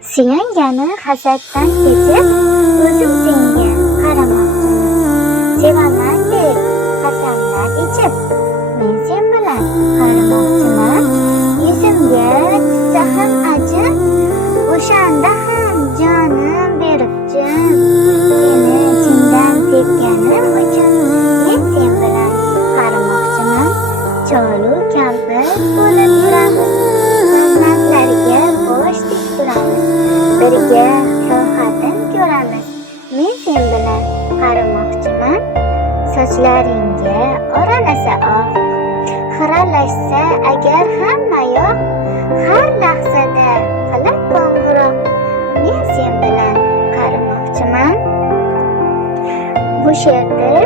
Suyangani hasaddan kechib, o'zim senga qaramoqchiman. Sevaman deb qasamlar ichib, men sen bilan qaramoqchiman. Yuzimga tushsa ham ajib, o'shanda ham jonim beribjim. Seni chindan sevganim uchun men sen bilan qaramoqchiman. Cholu kampir bo'lib turamiz, farzandlarga bosh tik turamiz. Birga rohatin ko'ramiz. Men sen bilan qaramoqchiman. Sochlaringga oralasa oq, xiralashsa agar hammayoq, har lahzada qilib qo'ng'iroq. Men sen bilan qaramoqchiman. Bu she'rni